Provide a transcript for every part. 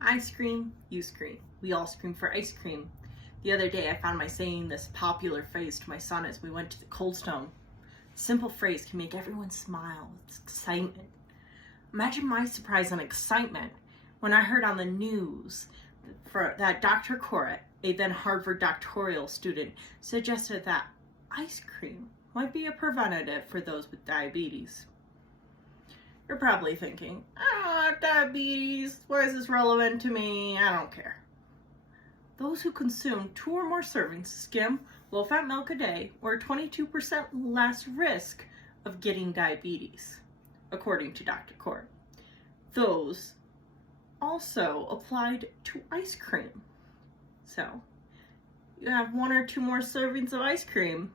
I scream, you scream. We all scream for ice cream. The other day I found myself saying this popular phrase to my son as we went to the Cold Stone. A simple phrase can make everyone smile. It's excitement. Imagine my surprise and excitement when I heard on the news that Dr. Koret, a then Harvard doctoral student, suggested that ice cream might be a preventative for those with diabetes. You're probably thinking, diabetes, why is this relevant to me? I don't care. Those who consume 2 or more servings of skim, low-fat milk a day were 22% less risk of getting diabetes, according to Dr. Koret. Those also applied to ice cream. So, you have 1 or 2 more servings of ice cream,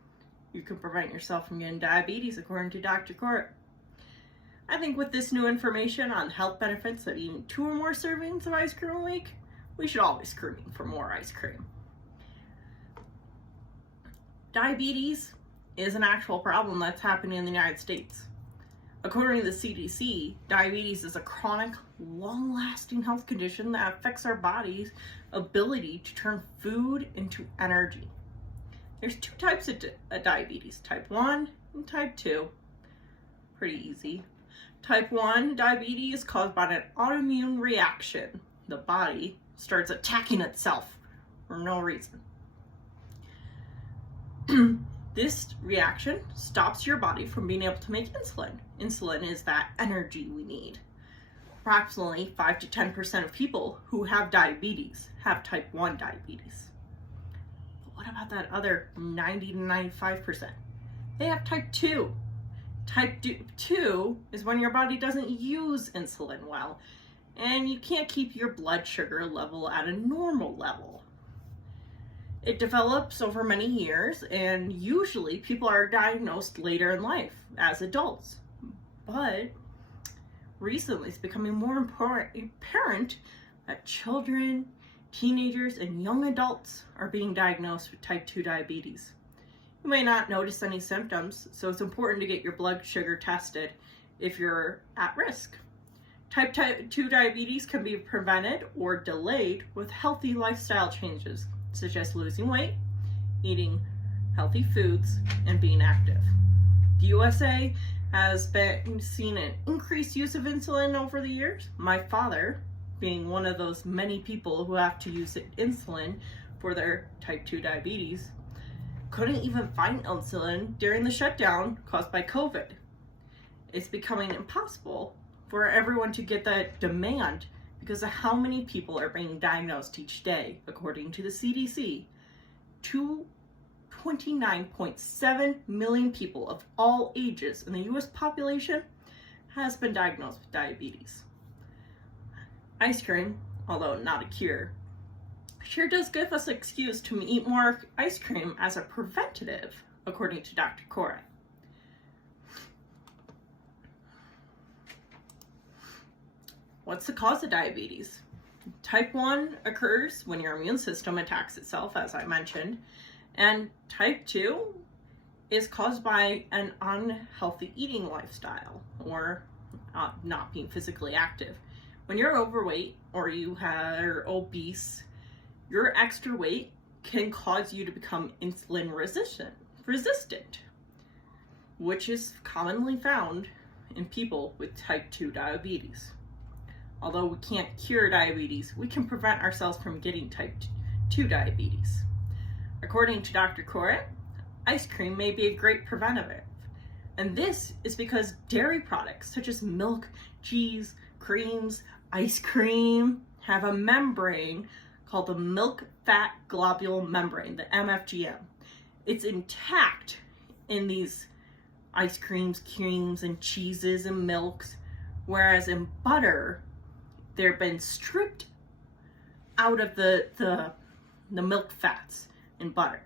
you can prevent yourself from getting diabetes, according to Dr. Koret. I think with this new information on health benefits of eating 2 or more servings of ice cream a week, we should all be screaming for more ice cream. Diabetes is an actual problem that's happening in the United States. According to the CDC, diabetes is a chronic, long-lasting health condition that affects our body's ability to turn food into energy. There's 2 types of diabetes, type 1 and type 2. Pretty easy. Type 1 diabetes is caused by an autoimmune reaction. The body starts attacking itself for no reason. This reaction stops your body from being able to make insulin. Insulin is that energy we need. Approximately 5 to 10% of people who have diabetes have type 1 diabetes. But what about that other 90 to 95%? They have type 2. Type 2 is when your body doesn't use insulin well, and you can't keep your blood sugar level at a normal level. It develops over many years, and usually people are diagnosed later in life as adults. But recently it's becoming more apparent that children, teenagers, and young adults are being diagnosed with type 2 diabetes. You may not notice any symptoms, so it's important to get your blood sugar tested if you're at risk. Type 2 diabetes can be prevented or delayed with healthy lifestyle changes, such as losing weight, eating healthy foods, and being active. The USA has been seeing an increased use of insulin over the years. My father, being one of those many people who have to use insulin for their type 2 diabetes, couldn't even find insulin during the shutdown caused by COVID. It's becoming impossible for everyone to get that demand because of how many people are being diagnosed each day. According to the CDC, 29.7 million people of all ages in the US population has been diagnosed with diabetes. Ice cream, although not a cure, sure does give us an excuse to eat more ice cream as a preventative, according to Dr. Koret. What's the cause of diabetes? Type 1 occurs when your immune system attacks itself, as I mentioned, and type 2 is caused by an unhealthy eating lifestyle or not being physically active. When you're overweight or you are obese, your extra weight can cause you to become insulin resistant, which is commonly found in people with type 2 diabetes. Although we can't cure diabetes, we can prevent ourselves from getting type 2 diabetes. According to Dr. Koret, ice cream may be a great preventative. And this is because dairy products such as milk, cheese, creams, ice cream have a membrane called the milk fat globule membrane, the MFGM. It's intact in these ice creams, and cheeses and milks, whereas in butter, they've been stripped out of the milk fats in butter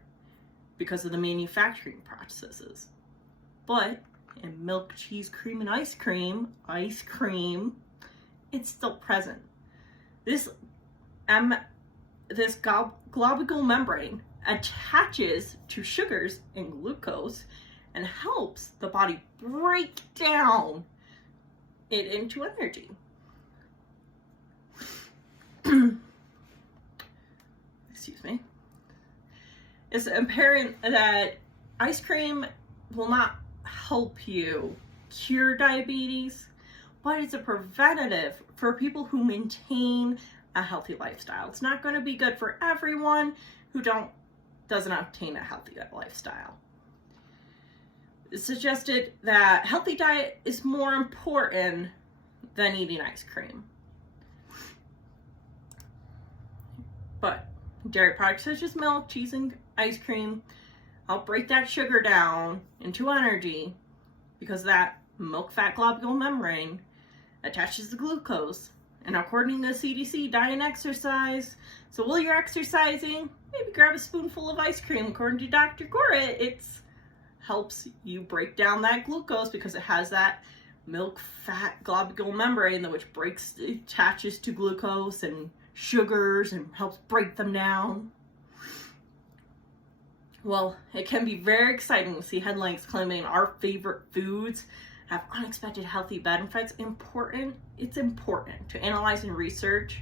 because of the manufacturing processes. But in milk, cheese, cream, and ice cream, it's still present. This globule membrane attaches to sugars and glucose and helps the body break down it into energy. it's apparent that ice cream will not help you cure diabetes, but it's a preventative for people who maintain a healthy lifestyle. It's not going to be good for everyone who doesn't obtain a healthy lifestyle. It's suggested that healthy diet is more important than eating ice cream. But dairy products such as milk, cheese, and ice cream help break that sugar down into energy, because that milk fat globule membrane attaches to glucose. And according to the CDC, diet and exercise. So while you're exercising, maybe grab a spoonful of ice cream. According to Dr. Cora, it helps you break down that glucose because it has that milk fat globule membrane that which attaches to glucose and sugars and helps break them down. Well, it can be very exciting to see headlines claiming our favorite foods have unexpected healthy benefits. It's important to analyze and research,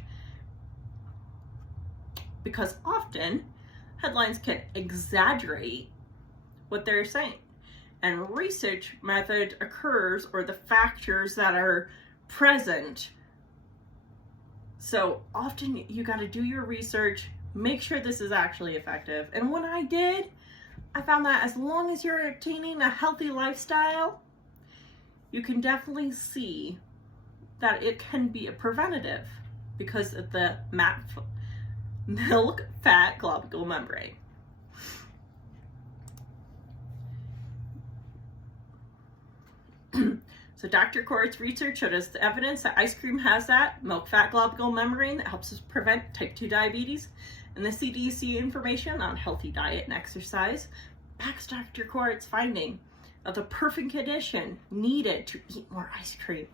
because often headlines can exaggerate what they're saying, and research method occurs, or the factors that are present. So often you got to do your research, make sure this is actually effective. And when I did, I found that as long as you're attaining a healthy lifestyle, you can definitely see that it can be a preventative because of the milk fat globule membrane. So Dr. Cora's research showed us the evidence that ice cream has that milk fat globule membrane that helps us prevent type 2 diabetes, and the CDC information on healthy diet and exercise backs Dr. Cora's finding of the perfect condition needed to eat more ice cream.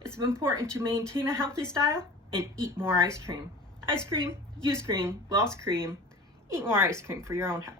It's important to maintain a healthy style and eat more ice cream. Ice cream, use cream, Wells cream, eat more ice cream for your own health.